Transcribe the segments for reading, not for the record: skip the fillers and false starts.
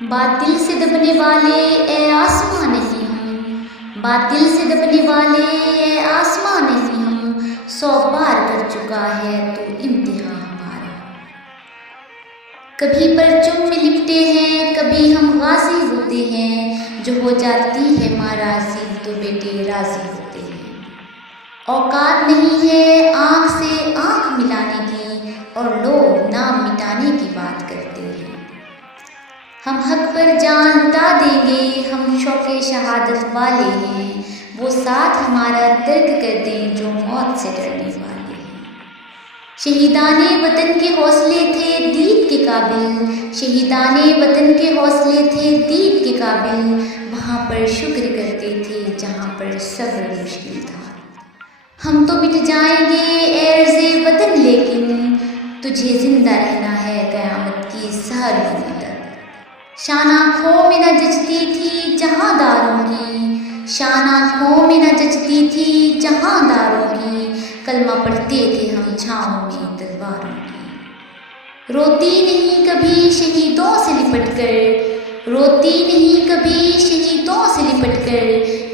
بات دل سے دبنے والے اے آسمان نہیں ہم، بات دل سے دبنے والے اے آسمان نہیں ہم، 100 بار کر چکا ہے تو امتحان ہمارا۔ کبھی پرچم میں لپٹے ہیں، کبھی ہم غازی ہوتے ہیں، جو ہو جاتی ہے ماں راضی تو بیٹے راضی ہوتے ہیں۔ اوقات نہیں ہے آنکھ سے آنکھ ملانے کی، اور لوگ نام مٹانے کی بات کرتے ہیں۔ ہم حق پر جان لٹا دیں گے، ہم شوق شہادت والے ہیں، وہ ساتھ ہمارا ترک کر دیں جو موت سے ڈرنے والے ہیں۔ شہیدان وطن کے حوصلے تھے دید کے قابل، شہیدان وطن کے حوصلے تھے دید کے قابل، وہاں پر شکر کرتے تھے جہاں پر صبر مشکل تھا۔ ہم تو مٹ جائیں گے اے عرض وطن لیکن تجھے زندہ رہنا ہے قیامت کی سحر ہونے تک۔ شان آنکھوں میں نہ جچتی تھی جہاں داروں کی، شان آنکھوں میں نہ جچتی تھی جہاں داروں کی، کلمہ پڑھتے تھے ہم چھاؤں میں تلواروں کی۔ روتی نہیں کبھی شہیدوں سے لپٹ کر، روتی نہیں کبھی شہیدوں سے لپٹ کر،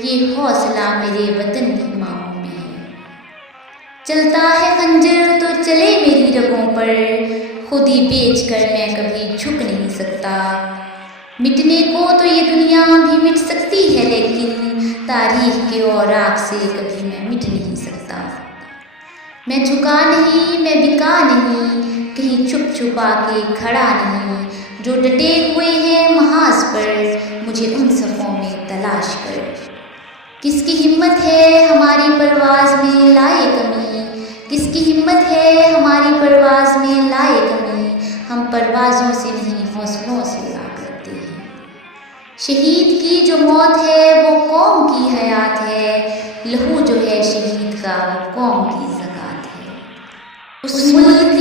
یہ حوصلہ میرے وطن کی ماؤں میں ہے۔ چلتا ہے خنجر تو چلے میری رگوں پر، خود ہی بیچ کر میں کبھی جھک نہیں سکتا۔ مٹنے کو تو یہ دنیا بھی مٹ سکتی ہے لیکن تاریخ کے اوراق سے کبھی میں مٹ نہیں سکتا۔ میں جھکا نہیں، میں بکا نہیں، کہیں چھپ چھپا کے کھڑا نہیں، جو ڈٹے ہوئے ہیں محاذ پر مجھے ان صفوں میں تلاش کر۔ کس کی ہمت ہے ہماری پرواز میں لائے کمی، کس کی ہمت ہے ہماری پرواز میں لائے کمی، ہم پروازوں سے نہیں حوصلوں سے لا کرتے ہیں۔ شہید کی جو موت ہے وہ قوم کی حیات ہے، لہو جو ہے شہید کا وہ قوم کی زکوٰۃ ہے۔ اس ملک